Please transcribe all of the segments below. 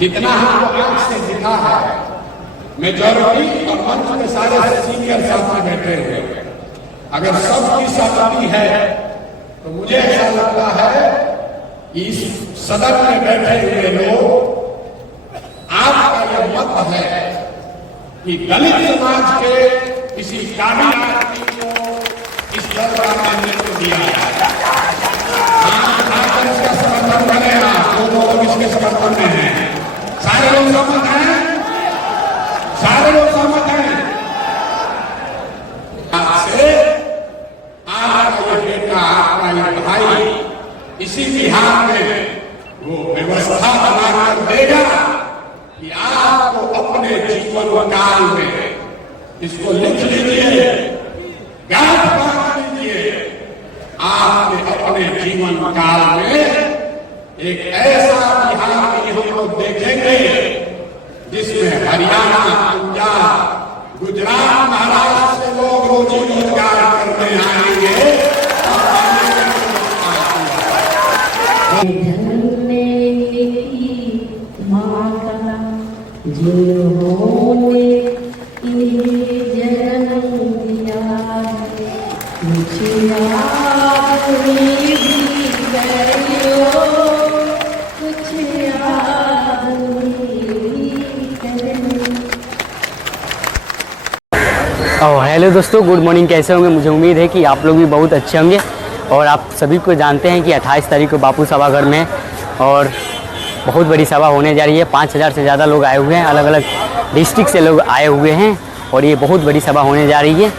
जितना हमको आंख से दिखा है, मेजॉरिटी और मंच के सारे सीनियर साथी बैठे हुए, अगर सबकी सहमति है तो मुझे ऐसा लगता है कि इस सदन में बैठे हुए लोग, आपका यह मत है कि दलित समाज के किसी काबिल आदमी को इस दल का नेतृत्व दिया जाए। इसका समर्थन करेगा, जो लोग इसके समर्थन में हैं, सारे लोग सहमत हैं, सारे लोग सहमत हैं। आपसे आपका ये बेटा, आपका ये भाई इसी बिहार में वो व्यवस्था बनाकर देगा कि आपको अपने जीवन काल में, इसको लिख लीजिए, याद बात लीजिए, आपने अपने जीवन काल में एक ऐसा बिहार भी हम लोग देखेंगे जिसमें हरियाणा, पंजाब, गुजरात, महाराष्ट्र से लोग रोजी रोजगार करने आएंगे। हेलो दोस्तों, गुड मॉर्निंग। कैसे होंगे? मुझे उम्मीद है कि आप लोग भी बहुत अच्छे होंगे। और आप सभी को जानते हैं कि 28 तारीख को बापू सभागार में और बहुत बड़ी सभा होने जा रही है। 5000 से ज़्यादा लोग आए हुए हैं, अलग अलग डिस्ट्रिक्ट से लोग आए हुए हैं और ये बहुत बड़ी सभा होने जा रही है।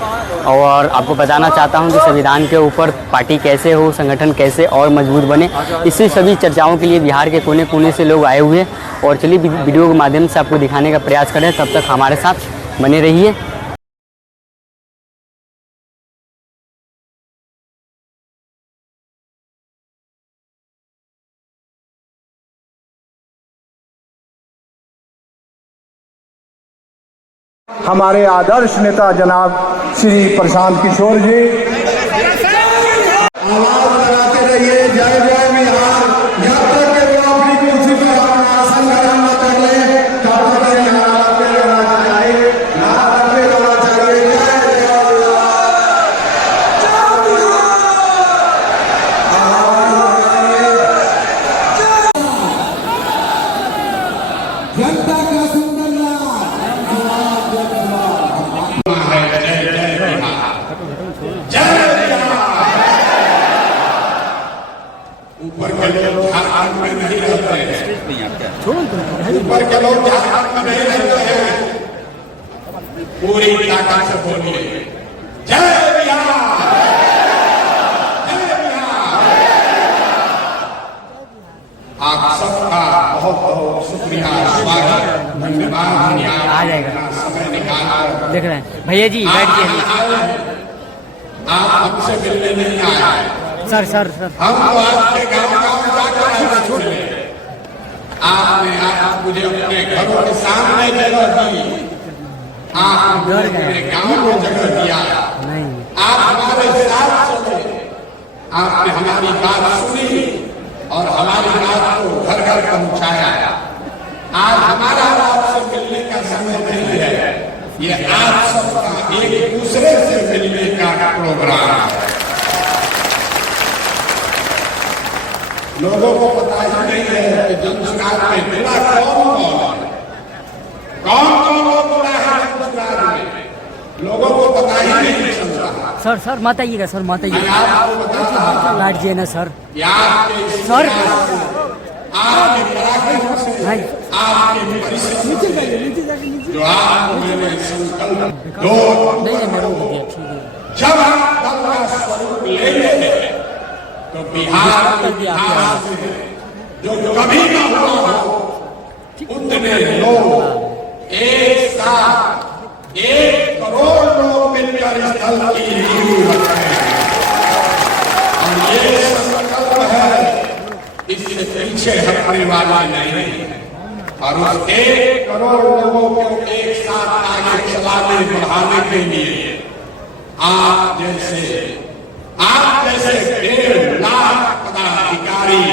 और आपको बताना चाहता हूं कि संविधान के ऊपर पार्टी कैसे हो, संगठन कैसे और मजबूत बने, इसी सभी चर्चाओं के लिए बिहार के कोने कोने से लोग आए हुए हैं। और चलिए वीडियो के माध्यम से आपको दिखाने का प्रयास करें, तब तक हमारे साथ बने रहिए। हमारे आदर्श नेता जनाब श्री प्रशांत किशोर जी, आवाज लगाते रहिए, जय जय बिहार। जब तक के वो अपनी कुर्सी पर अपना आसन ग्रहण न कर ले, तब तक ये नारा लगते रहना चाहिए, नारा लगते रहना चाहिए, जय जय बिहार। जनता का सुंदर ऊपर के लोग झारखंड में नहीं रहते हैं, ऊपर के लोग झारखंड में नहीं रहते हैं। पूरी ताकत से बोलिए जय बिहार, जय बिहार। आप सबका बहुत बहुत शुक्रिया, स्वागत, धन्यवाद। आ जाएगा, समय निकाल देख रहे हैं भैया जी, बैठ जाइए। आप हमसे मिलने नहीं आए सर। हम तो आपके गाँव जाकर छोड़े, आपने आप मुझे अपने घरों के सामने जगह दी, आपने अपने गाँव में जगह दिया, आप हमारे साथ चले, आपने हमारी बात सुनी और हमारी बात को घर घर पहुँचाया। आज हमारा आपसे मिलने का समय नहीं है, ये आप सबका एक दूसरे से मिलने का प्रोग्राम है। लोगों को पता ही नहीं है कि जनसुराज में जुड़ा कौन लोग जुड़ा है जनसुराज में, लोगों को पता ही नहीं चल रहा। सर मत आइएगा, सर मत आइएगा, आपको बता बैठ जाइए ना सर। सर आपके पराक्रम से, आपके परिश्रम जो आप मेरे संकल्प जब आप का स्वरूप लेंगे तो बिहार के इतिहास में जो कभी न हुआ हो, उतने लोग एक साथ 1 करोड़ लोग मिलकर इस दल की नींव रखेंगे। और ये संकल्प है, इससे पीछे हटने वाला नहीं है। और उस 1 करोड़ लोगों को एक साथ आगे चलाने बढ़ाने के लिए आप जैसे 1.5 लाख पदाधिकारी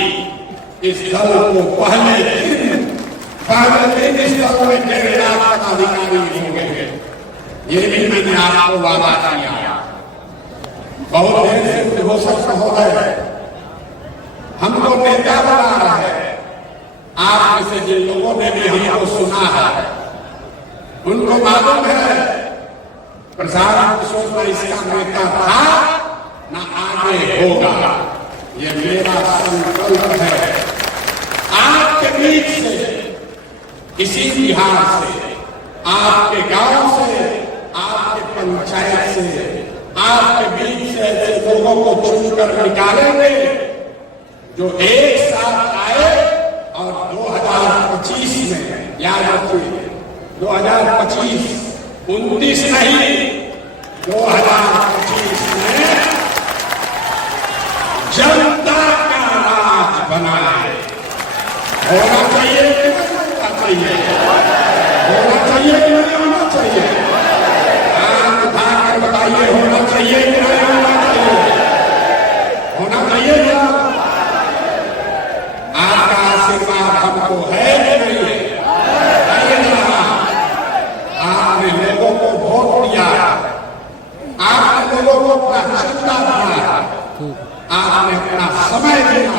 इस दल को पहले दिन पहले दिन स्तर में 1.5 लाख अधिकारी हो गए। ये भी मैंने आपको वादा किया। बहुत देर से घोषक महोदय हमको नेता बना रहा है। आप में से जिन लोगों ने भी हमको सुना है उनको मालूम है प्रसाद किशोर में इसका नेता था न आगे होगा। ये मेरा संकल्प है। आपके बीच से, इसी बिहार से, आपके गांव से, आपके पंचायत से, आपके बीच से ऐसे लोगों को चुनकर निकालेंगे जो एक साथ आए और 2025 में, याद रखिए 2025, 29 नहीं, 2025 में जनता का राज बनाए। होना चाहिए कि नहीं होना चाहिए? होना चाहिए कि नहीं होना चाहिए? आप उठाकर बताइए, होना चाहिए कि नहीं होना चाहिए? होना चाहिए क्या? आपका आशीर्वाद हमको है कि नहीं? आपने लोगों को वोट दिया, आपने लोगों को अपना चंदा दिया, आपने अपना समय दिया।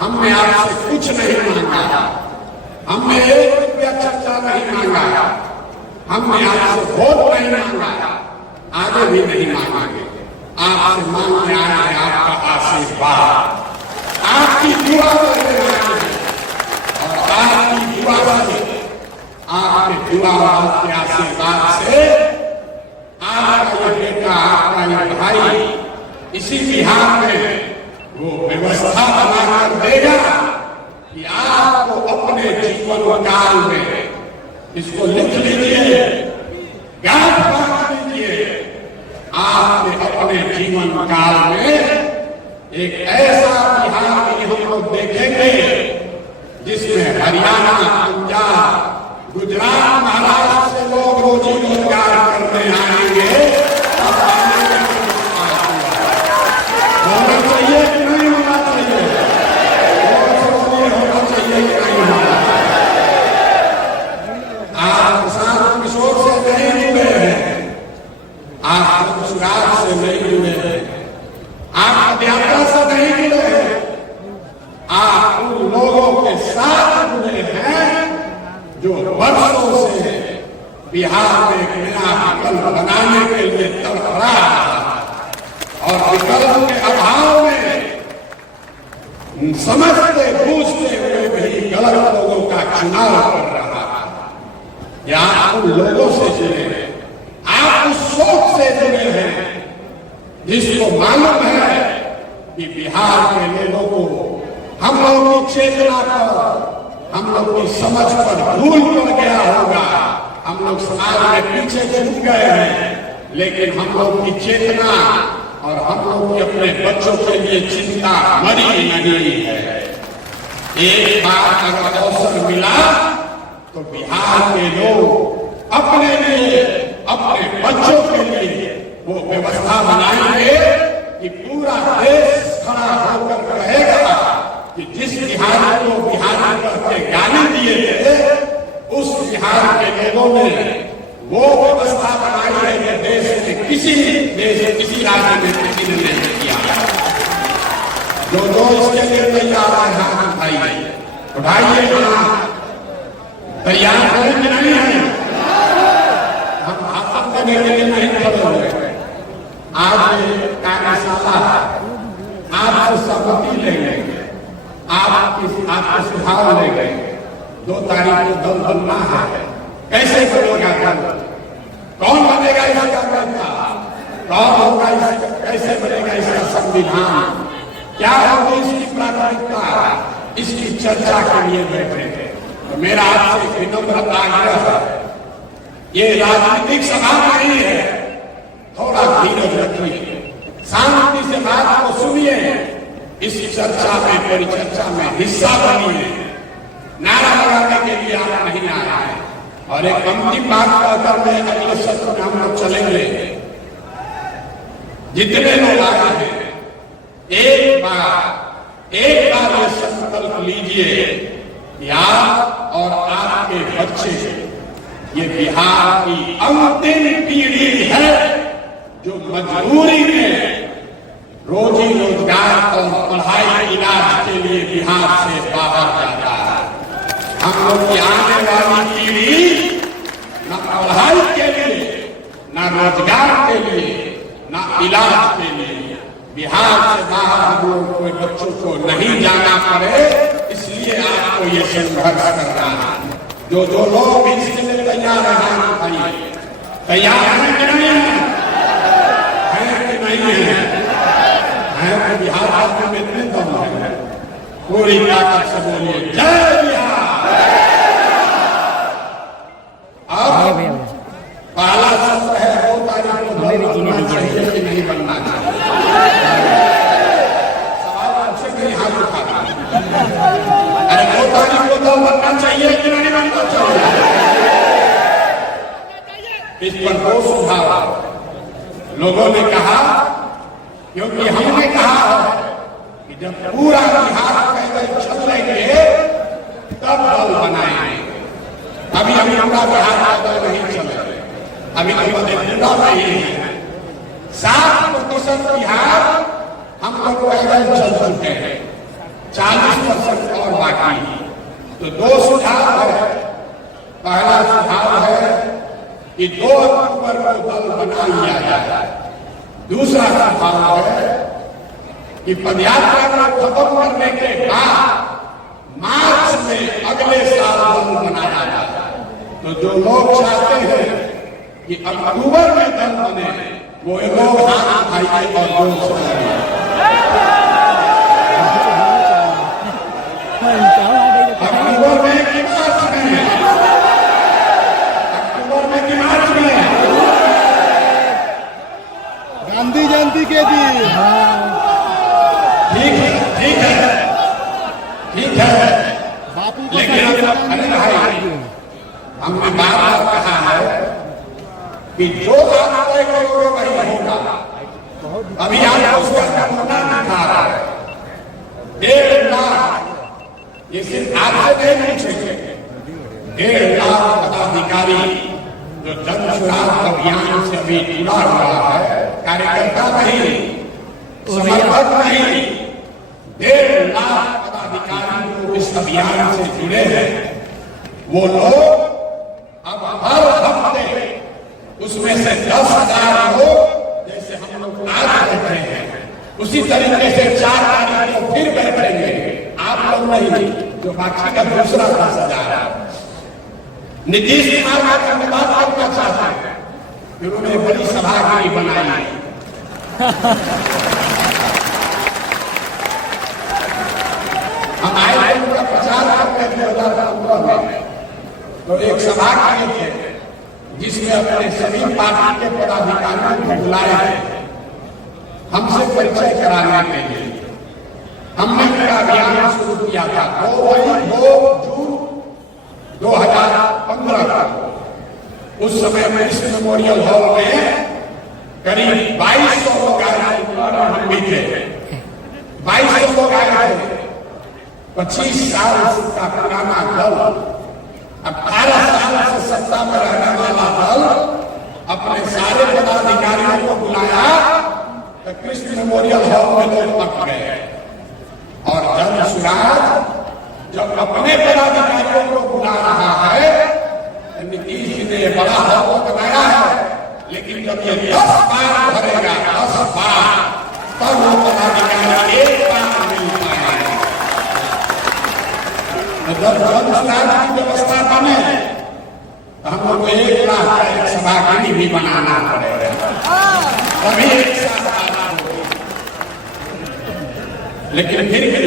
हमने आपसे कुछ नहीं मांगा, हमने 1 रुपया चर्चा नहीं मांगा, हमने आपसे वोट नहीं मांगा, आगे भी नहीं मांगेंगे। आपसे मांगने आए हैं आपका आशीर्वाद, आपकी दुआ करने आए हैं और आपकी दुआ से, आपके दुआ के आशीर्वाद से आपका ये बेटा, आपका ये भाई इसी बिहार में वो व्यवस्था बनाकर देगा कि आपको अपने जीवन काल में, इसको लिख लीजिए, गांठ बांध लीजिए, आपने अपने जीवन काल में एक ऐसा बिहार भी हम लोग देखेंगे जिसमें हरियाणा, पंजाब, गुजरात, महाराष्ट्र से लोग रोजी रोजगार करने आएंगे। होना चाहिए कि नहीं होना चाहिए? होना चाहिए कि नहीं होना? आप प्रसाद किशोर से नहीं जुड़े हैं, आप गुजरात से नहीं जुड़े हैं, आप अध्यात्म से नहीं जुड़े हैं, आप उन लोगों के साथ जुड़े हैं जो वर्षों से बिहार में एक नया विकल्प बनाने के लिए तड़प रहा था और विकल्प के अभाव में समझते बूझते हुए भी गलत लोगों का चुनाव कर रहा था। या आप उन लोगों से जुड़े हैं, आप उस सोच से जुड़े हैं जिसको मालूम है कि बिहार के लोगों को, हम लोगों की चेतना पर, हम लोग की समझ पर भूल पड़ गया होगा। हम लोग समाज में पीछे छूट गए हैं, लेकिन हम लोग की चेतना और हम लोग की अपने बच्चों के लिए चिंता मरी नहीं है। एक बार अगर अवसर मिला तो बिहार के लोग अपने लिए, अपने बच्चों के लिए वो व्यवस्था बनाएंगे कि पूरा देश खड़ा होकर कहेगा कि जिस बिहार को बिहार के गाने दिए थे, उस बिहार के लोगों ने वो व्यवस्था बनाई है कि देश में किसी राज्य में किसी ने नहीं किया। जो इसके लिए तैयार है हाथ उठाइए, उठाइए हाथ। तैयार है कि नहीं है? हम भाषण देने के लिए नहीं खड़े हुए। आज कार्यशाला आपसे सहमति लेंगे, आपके सुझाव लेंगे। 2 तारीख को दल बनना है। कैसे बनेगा दल? कौन बनेगा इसका नेता? कौन होगा इसका? कैसे बनेगा इसका संविधान? क्या होगी इसकी प्राथमिकता? इसकी चर्चा के लिए बैठे हैं। तो मेरा आपसे विनम्र आग्रह है, ये राजनीतिक सभा नहीं है, थोड़ा धीरज रखिए, शांति से बात को सुनिए, इस चर्चा में, परिचर्चा में हिस्सा बनिए। नारा लगाने के लिए आप नहीं आया है। और एक अंतिम बात कहकर मैं अगले सत्र में हम लोग चलेंगे। जितने लोग आए हैं, एक बार ये संकल्प लीजिए कि आप और आपके बच्चे ये बिहार की अंतिम पीढ़ी है जो मजबूरी में रोजी रोजगार और पढ़ाई इलाज के लिए बिहार से बाहर जाता है। हम लोग की आने वाली पीढ़ी न पढ़ाई के लिए, न रोजगार के लिए, न इलाज के लिए बिहार से बाहर हम लोग कोई बच्चों को नहीं जाना पड़े, इसलिए आपको ये संघर्ष करना है। जो लोग इसके लिए तैयार है, तैयार है कि नहीं है? कि नहीं है? है बिहार आपको मिलने दम है, पूरी ताकत से बोलिए जय बिहार। अब पहला सत्र है 2 तारीख को बनना चाहिए कि नहीं बनना चाहिए? सवाल आपसे नहीं हाथ उठा। अरे 2 तारीख को तो बनना चाहिए कि नहीं बनना चाहिए? इस पर 2 सुझाव लोगों ने कहा, क्योंकि हमने कहा कि जब पूरा बिहार पैदल चल लेंगे तब दल बनाएंगे। अभी पूरा बिहार पैदल नहीं चले, अभी पूरा नहीं है। 7% बिहार हम लोग पैदल चल चुके हैं, 40% और बाकी। तो 2 सुझाव है। पहला सुझाव है कि 2 अक्टूबर को दल बना लिया जाए। दूसरा सुझाव है कि पदयात्रा को खत्म करने के बाद मार्च में अगले साल दल बनाया जाए। तो जो लोग चाहते हैं कि अक्टूबर में दल बने, वो लोग हाथ उठाइए और जोर से अक्टूबर में कि मार्च में? अक्टूबर में कि मार्च में? गांधी जयंती के दिन। ठीक है, ठीक है, ठीक है। बापू को लेकिन अरे भाई, हमने बार-बार कहा है कि जो आप तय करोगे वही होगा। अभी आपको उसका नमूना दिखा रहा है। 1.5 लाख, ये सिर्फ आपसे नहीं पूछेंगे, 1.5 लाख पदाधिकारी जो जन सुराग अभियान से अभी जुड़ा हुआ है, कार्यकर्ता नहीं, समर्थक नहीं, 1.5 लाख पदाधिकारी जो इस अभियान से जुड़े हैं, वो लोग अब हर हफ्ते उसमें से 10,000 लोग, जैसे हम लोग आज बैठे हैं, उसी तरीके से 4 तारीख को फिर बैठेंगे। आप लोग नहीं, जो बाकी का दूसरा 10,000। नीतीश कुमार का धन्यवाद करना चाहता है कि उन्होंने बड़ी सभा की बनाई। हम आए उनका प्रचार करते 2015 में, तो एक सभा किए थे जिसमें अपने सभी पार्टी के पदाधिकारियों को बुलाए थे हमसे परिचय कराने के लिए। हमने मेरा अभियान शुरू किया था 2 जून 2015 को। उस समय में इस मेमोरियल हॉल में करीब 2200 लोग आए थे, हम भी थे। 2200 लोग आए थे। 25 साल का पुराना दल, 18 साल से सत्ता में रहने वाला दल अपने सारे पदाधिकारियों को बुलाया तो कृष्ण मेमोरियल हॉल में लोग पक गए। और जन सुराग जब अपने पदाधिकारियों को बुला रहा है, नीतीश जी ने बड़ा हॉल बनाया है, लेकिन जब ये 10 बार भरेगा, 10 बार, तब वो पदाधिकारी एक बार मिल पाएंगे। जब जन सुराग की व्यवस्था बने तो हम लोग को 1 लाख का एक सभागिनी भी बनाना पड़ेगा, तभी एक साथ आना होगा। लेकिन फिर भी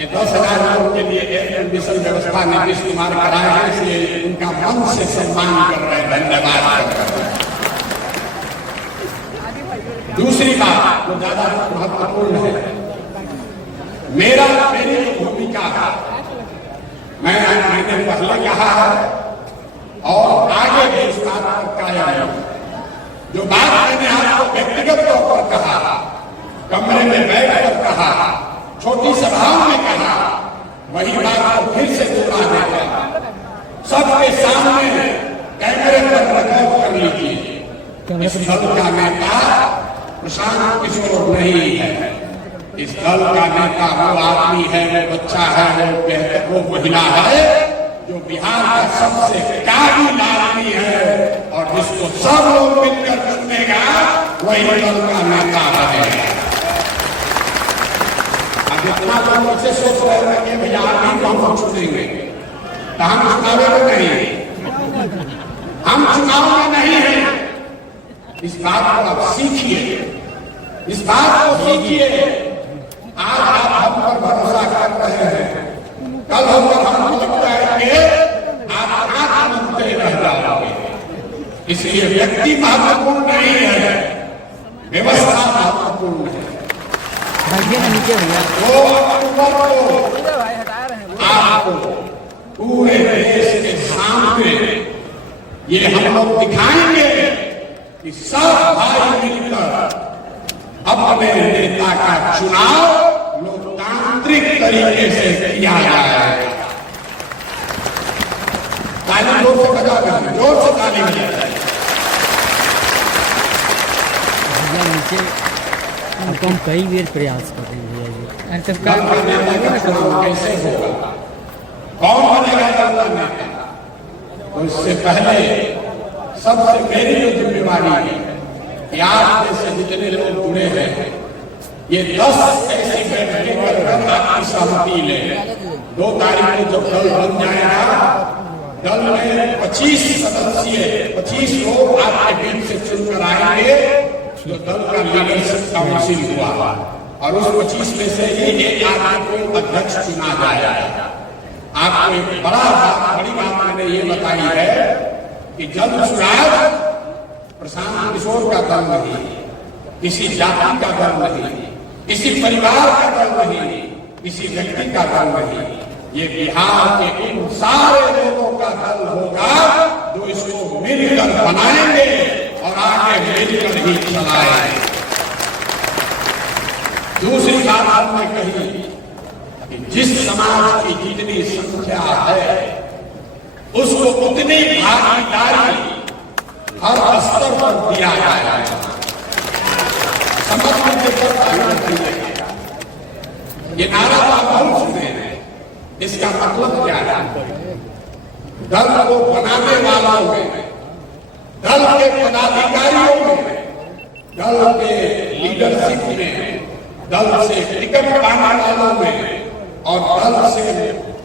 ये 10,000 लोगों के लिए एयर कंडीशन व्यवस्था नीतीश कुमार कराए हैं, इसलिए उनका मन से सम्मान कर रहे हैं, धन्यवाद कर रहे हैं। दूसरी बात जो ज्यादा महत्वपूर्ण है, मेरी भूमिका मैंने पहले कहा है और आगे भी इस बात पर कायम है। जो बात मैंने आपको व्यक्तिगत तौर पर कहा, कमरे में बैठकर कहा, छोटी सभाओं में कहा, वही बात को फिर से इस दल का नेता प्रशांत किशोर नहीं है। इस दल का नेता वो आदमी है, वो बच्चा है, वो महिला है जो बिहार का सबसे काबिल आदमी है और जिसको सब लोग मिलकर चुनेगा वही दल का नेता है। अब इतना लोग ऐसे सोच रहे हैं कि भैया आदमी को हम चुनेंगे, तो हम चुनाव में नहीं, हम चुनाव में नहीं है। इस बात को आप सीखिए, इस बात को सीखिए। आज आप हम पर भरोसा कर रहे हैं, कल हम पर हमको लगता है कि आप आंख मूंदते रह जाओगे। इसलिए व्यक्ति महत्वपूर्ण नहीं है, व्यवस्था महत्वपूर्ण है। वो अक्टूबर को आपको पूरे देश के सामने ये हम लोग दिखाएंगे कि सब भाई मिलकर अपने नेता का चुनाव लोकतांत्रिक तरीके से किया जाएगा। ताली जोर से बजा दें, जोर से ताली बजाएं। हम कई बार प्रयास कर रहे हैं दल का नेता का चुनाव कैसे होगा, कौन बनेगा दल का नेता, तो इससे पहले सबसे मेरी जो जिम्मेवारी है कि आप जैसे जितने लोग जुड़े हैं ये 10 ऐसी बैठकें कर आपकी सहमति ले। 2 तारीख को जब दल बन जाएगा, दल में 25 सदस्य 25 लोग आपके बीच से चुनकर आएंगे जो दल का लीडरशिप काउंसिल हुआ और उस 25 में से ही एक आदमी को अध्यक्ष चुना जाएगा। आपको एक बड़ी बात मैंने ये बताई है कि जन स्वराज प्रशांत किशोर का दल नहीं, किसी जाति का दल नहीं, किसी परिवार का दल नहीं, किसी व्यक्ति का दल नहीं, ये बिहार के इन सारे लोगों का दल होगा जो इसको मिलकर बनाएंगे और आगे मिलकर ही चलाएंगे। दूसरी बात हमने कही कि जिस समाज की जितनी संख्या है उसको उतनी भागीदारी हर स्तर पर दिया जाएगा। समझ ये नारा आप बहुत सुने हैं, इसका मतलब क्या है? दल को बनाने वालों में, दल के पदाधिकारियों में, दल के लीडरशिप में, दल से टिकट पाने वालों में और दल से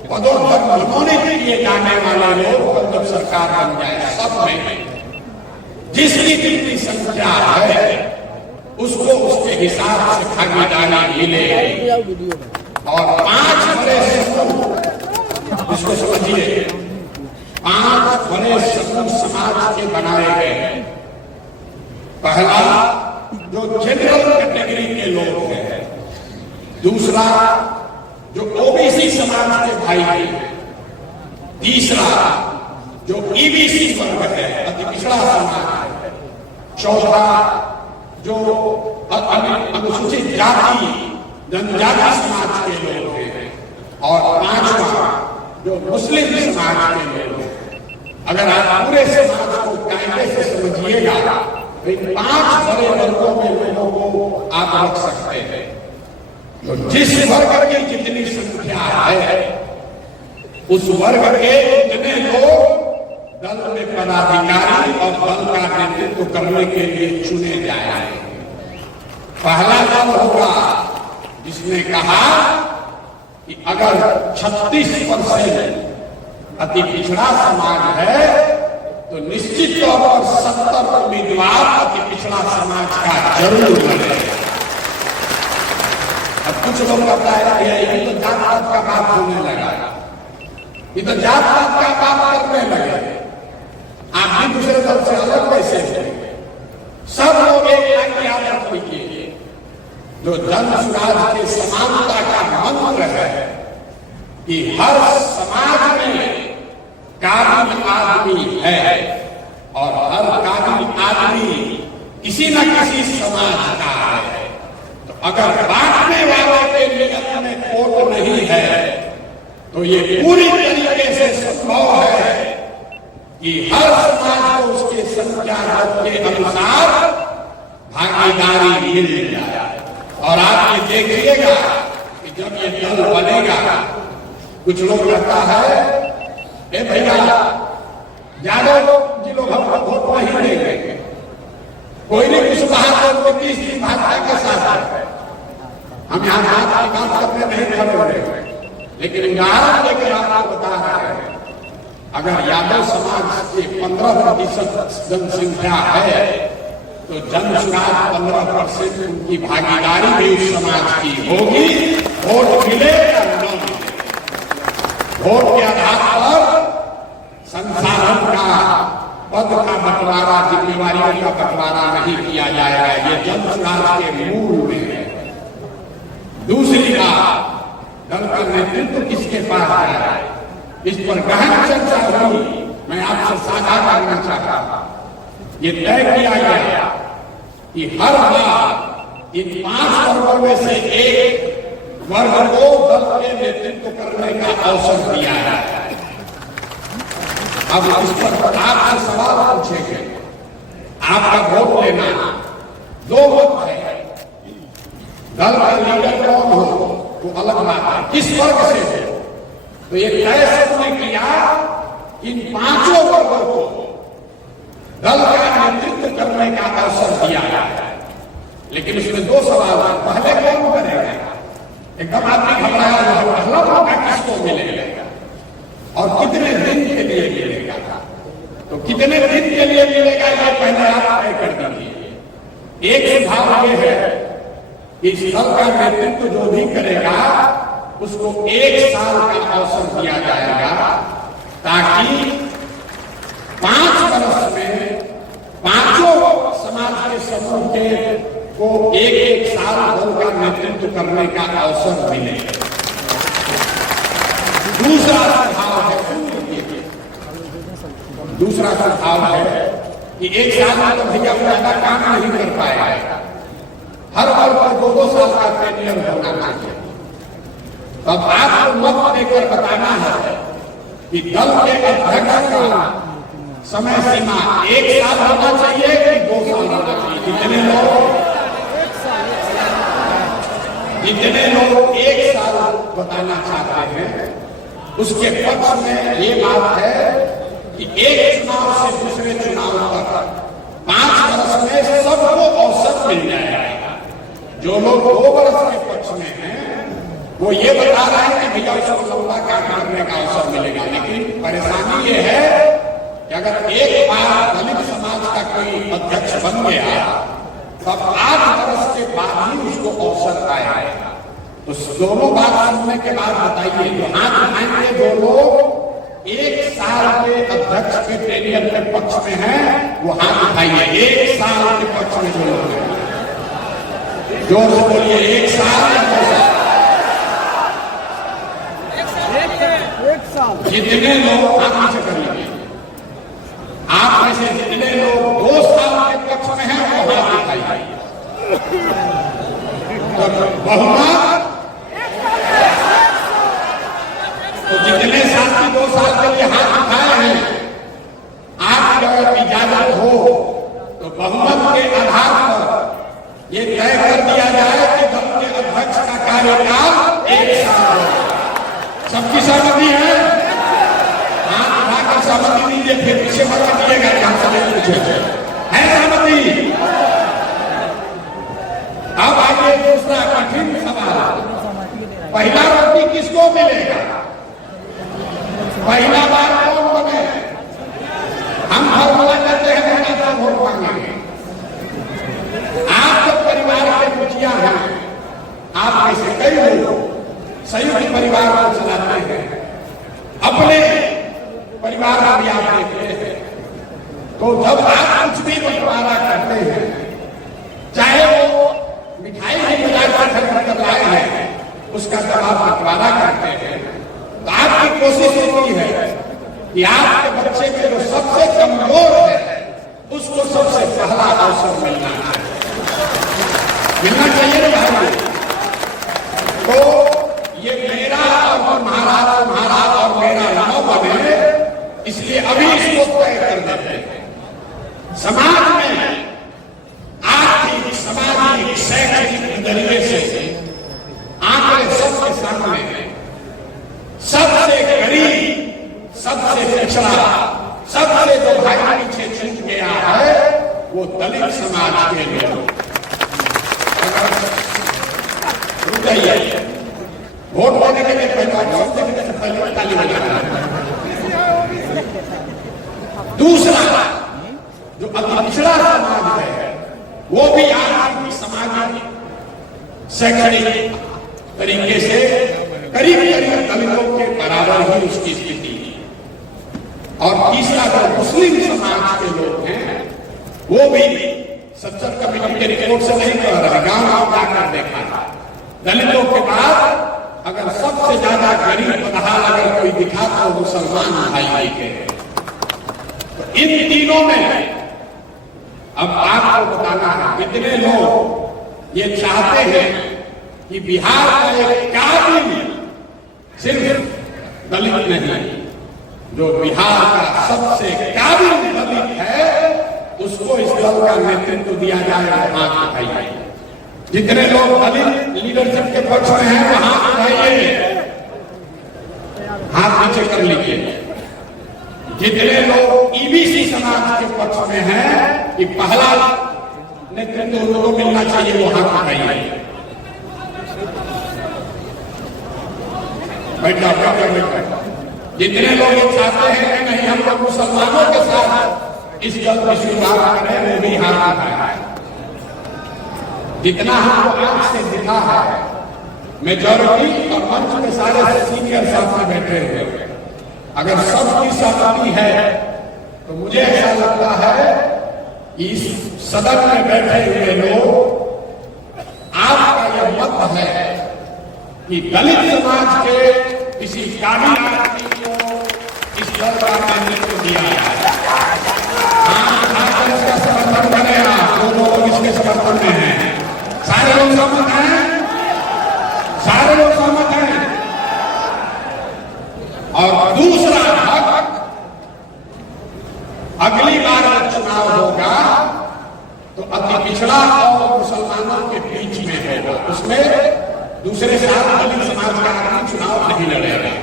पदोन्नत बनने के लिए जाने वाले लोग जब सरकार बन जाए सब में जिसकी जितनी संख्या है उसको उसके हिसाब से भागीदारी मिले। और 5 बड़े समूह, इसको समझिए, 5 बड़े समूह समाज के बनाए गए हैं। पहला जो जनरल कैटेगरी के लोग हैं, दूसरा जो ओबीसी समाज के भाई हैं, तीसरा जो ईबीसी वर्ग है, अति पिछड़ा समाज है, चौथा जो अनुसूचित जाति जनजाति समाज के लोग हैं और 5वां जो मुस्लिम समाज के लोग हैं। अगर आप पूरे समाज को कायदे से समझिएगा तो इन 5 बड़े वर्गों में लोगों को आप रख सकते हैं। तो जिस वर्ग की जितनी संख्या है उस वर्ग के जितने लोग दल में पदाधिकारी और दल का नेतृत्व करने के लिए चुने जाएंगे। पहला दल होगा जिसने कहा कि अगर 36% अति पिछड़ा समाज है तो निश्चित तौर पर 70 उम्मीदवार अति पिछड़ा समाज का जरूर बने। अब कुछ लोग बताया ये तो जात पात का बात होने लगा, ये तो जात पात का बात करने लगे। आप भी दूसरे दल से अलग कैसे होंगे? सब लोग एक आज्ञा रखिए जो जन स्वराज के समानता का मंत्र है कि हर समाज में काबिल आदमी है और हर काबिल आदमी किसी न किसी समाज का है। तो अगर बांटने वाले के नियत में खोट नहीं है तो ये पूरी तरीके से संभव है कि हर समाज को उसके संख्या के अनुसार भागीदारी मिल जाए। और आप ये देखिएगा कि जब ये दल बनेगा, कुछ लोग कहता है ए भैया ज्यादा लोग जी लोग हमको वोट नहीं देंगे, कोई नहीं कुछ कहा तो 30 दिन भाजपा के साथ है, हम यहाँ बात करने नहीं खड़े हो रहे। लेकिन उदाहरण लेकर आपको बता रहे हैं, अगर यादव समाज से 15% जनसंख्या है तो जनसुराज 15% उनकी भागीदारी भी उस समाज की होगी। वोट मिले या न मिले, वोट के आधार पर संसाधन का, पद का बंटवारा, जिम्मेवारियों का बंटवारा नहीं किया जाएगा। ये जनसुराज के मूल में है। दूसरी बात, दल का नेतृत्व किसके पास है, इस पर गहन चर्चा हुई। मैं आपसे साझा करना चाहता हूं, ये तय किया गया कि हर बार इन 5 वर्गों में से एक वर्ग को दल के नेतृत्व करने का अवसर दिया जाए। अब इस पर आपसे सवाल पूछेंगे, आपका वोट लेना 2 वोट है, दल का लीडर कौन हो वो अलग बात है, किस वर्ग से हो। तो ये तय सबने किया इन 5 वर्गों को दल का नेतृत्व करने का अवसर दिया है। लेकिन इसमें 2 सवाल है, पहले कौन करेगा, एकदम आदमी घबराया पहला मौका किसको मिलेगा और कितने दिन के लिए मिलेगा, तो कितने दिन के लिए मिलेगा ये पहले आप तय कर दीजिए। एक सुझाव ये है कि इस दल का नेतृत्व जो भी करेगा उसको 1 साल का अवसर दिया जाएगा, ताकि 5 वर्ष में 5 समाज के समूह के को 1 साल दल का नेतृत्व करने का अवसर मिले। दूसरा सुझाव है कि 1 साल में तो भैया ज्यादा काम नहीं कर पाएगा, हर वर्ग पर 2-2 साल का टेन्योर होना चाहिए। तब आपको मत देकर बताना है कि दल के अध्यक्ष का समय सीमा 1 साल होना चाहिए कि 2 साल होना चाहिए। जितने लोग 1 साल बताना चाहते हैं उसके पक्ष में ये बात है कि एक चुनाव से दूसरे चुनाव तक 5 वर्ष में सबको अवसर मिल जाएगा। जो लोग 2 वर्ष के पक्ष में हैं वो ये बता रहे हैं कि भैया उसको लंबा काम करने का अवसर मिलेगा। लेकिन परेशानी ये है कि अगर एक बार दलित समाज का कोई अध्यक्ष बन गया तब 8 वर्ष के बाद ही उसको अवसर आएगा। तो दोनों बात सुनने के बाद बताइए, जो हाथ उठाएंगे जो लोग 1 साल के अध्यक्ष के टेनियर के पक्ष में हैं वो हाथ उठाइए। 1 साल के पक्ष में जो लोग हैं जोर से बोलिए, 1 साल या 2 साल। जितने लोग आप से करिए, आप में से जितने लोग 2 साल के पक्ष में हैं वो हाथ उठाइए। बहुमत तो जितने साथी 2 साल के लिए हाथ उठाए हैं, आपकी अगर इजाजत हो तो बहुमत के आधार पर ये तय कर दिया जाए कि दल के अध्यक्ष का कार्यकाल 1 साल हो। सबकी सहमति है? हाथ उठाकर सहमति दीजिए, फिर पीछे मत दीजिएगा कि हम सब पूछे है सहमति। अब आइए दूसरा कठिन सवाल, पहला रोटी किसको मिलेगा, पहला बार कौन बने। हम फॉर्मूला करते हैं पहला बार वोट मांगेंगे। आप जब परिवार के मुखिया हैं, आप में से कई लोग संयुक्त परिवार को चलाते हैं, अपने परिवार का भी आप देखते हैं, तो जब आप कुछ भी बंटवारा करते हैं, चाहे वो मिठाई की बाजार से खरीद कर लाए हैं, उसका जब आप बंटवारा करते हैं तो आपकी कोशिश होती है कि आपके बच्चे के जो सबसे कमजोर है उसको सबसे पहला अवसर मिलना चाहिए ना भाई। तो ये मेरा और तुम्हारा और मेरा न बने, इसलिए अभी इसको तय कर देते हैं। समाज में आर्थिक, समाज पिछड़ा सबसे जो भाई पीछे छूट गया है वो दलित समाज के लोग। रुक जाइए, वोट देने के लिए पहले ताली बजाना। दूसरा जो अति पिछड़ा समाज है वो भी आर्थिक सामाजिक शैक्षणिक तरीके से करीब करीब दलितों के बराबर ही उसकी स्थिति है। और तीसरा जो मुस्लिम समाज के लोग हैं वो भी 70 कमेटी के रिपोर्ट से नहीं कह रहा, गांव गांव जाकर देखा दलितों के बाद अगर सबसे ज्यादा गरीब बदहाल अगर कोई दिखा तो मुसलमान भाई के। तो इन तीनों में अब आपको बताना है कितने लोग ये चाहते हैं कि बिहार का एक काबिल सिर्फ दलित नहीं, जो बिहार का सबसे काबिल दलित है उसको इस दल का नेतृत्व दिया जाए। हाथ उठाइए, जितने लोग दलित लीडरशिप के पक्ष में हैं वो हाथ उठाइए, हाथ नीचे कर लीजिए। जितने लोग ईबीसी समाज के पक्ष में हैं कि पहला नेतृत्व उनको मिलना चाहिए वो हाथ उठाइए। बैठा बैठा। जितने लोग ये चाहते हैं कि नहीं हम लोग मुसलमानों के साथ इस दल को स्वीकार करें वो भी हाथ उठाए। जितना हमको आंख से दिखा है मेजॉरिटी और मंच के सारे सीनियर साथ में बैठे हुए, अगर सबकी सहमति है तो मुझे ऐसा लगता है कि इस सदन में बैठे हुए लोग आपका यह मत है कि दलित समाज के किसी काबिल आदमी को इस दल का नेतृत्व दिया जाए। हाँ, इसका समर्थन करें आप, जो लोग इसके समर्थन में हैं। सारे लोग सहमत हैं, सारे लोग सहमत हैं। और दूसरा हक, अगली बार जब चुनाव होगा तो अति पिछड़ा और मुसलमानों के बीच में होगा, उसमें दूसरे साल दलित समाज का आदमी चुनाव नहीं लड़ेगा।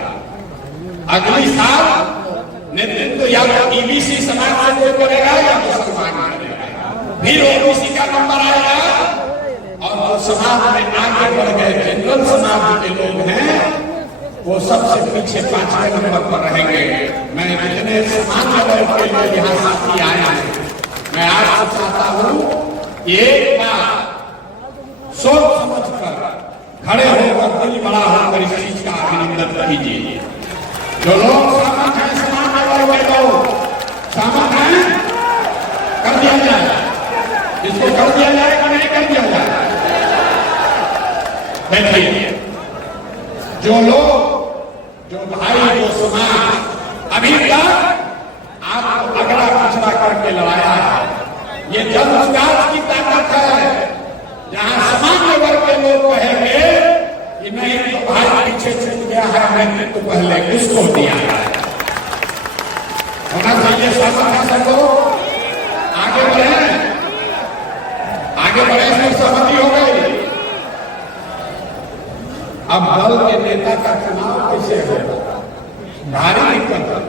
अगली साल नेतृत्व या तो ईबीसी समाज से कोई करेगा या मुसलमान करेगा, फिर ओबीसी का नंबर आएगा और जो समाज में आगे बढ़ गए जनरल समाज के लोग हैं वो सबसे पीछे 5वें नंबर पर रहेंगे। मैं जितने सामान्य वर्ग के लोग यहाँ साथी आए हैं मैं आपसे चाहता हूँ एक बार सोच समझ कर खड़े होकर दिल बड़ा होकर इस चीज का अभिनंदन कीजिए। जो लोग सहमत हैं सामान्य वर्ग के लोग सहमत हैं, कर दिया जाए, इसको कर दिया जाए कि नहीं कर दिया जाए। देखिए जो लोग, जो भाई, जो समाज अभी तक आपको अगला पिछड़ा करके लड़ाया है, ये जन विकास की ताकत है। जहां सामान्य वर्ग के लोग कहेंगे कि नहीं तो भाई पीछे छूट गया है, मैंने तो पहले किसको दिया है। होना चाहिए सहमत सबको, आगे बढ़े, आगे बढ़े से सहमति हो गई। अब दल के नेता का चुनाव कैसे होगा, भारी दिक्कत।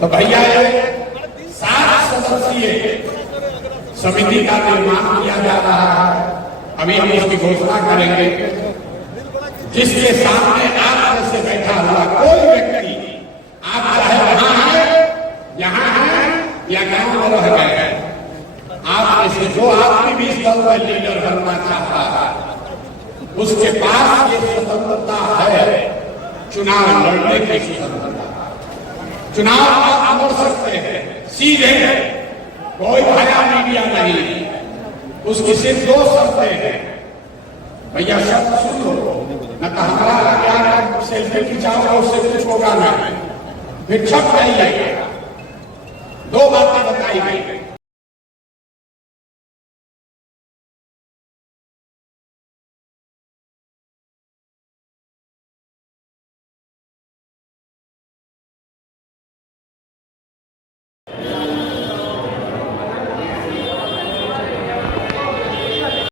तो भैया ये 7 सदस्यीय समिति का निर्माण किया जा रहा है, अभी हम इसकी घोषणा करेंगे, जिसके सामने आप जैसे बैठा हुआ कोई व्यक्ति, आप चाहे वहां है, यहाँ है या गांव में रह गए, आप ऐसे जो आदमी भी इस दल में लीडर बनना चाहता है उसके पास ये स्वतंत्रता है चुनाव लड़ने की स्वतंत्रता। चुनाव आप लड़ सकते हैं सीधे, कोई भया मीडिया नहीं, उसकी सिर्फ 2 शर्तें हैं। भैया शर्त सुन लो, न तो हमारा क्या सेल्फी खिंचाओ उससे कुछ होगा नहीं, फिर छप जाइए। 2 बातें बताई गई।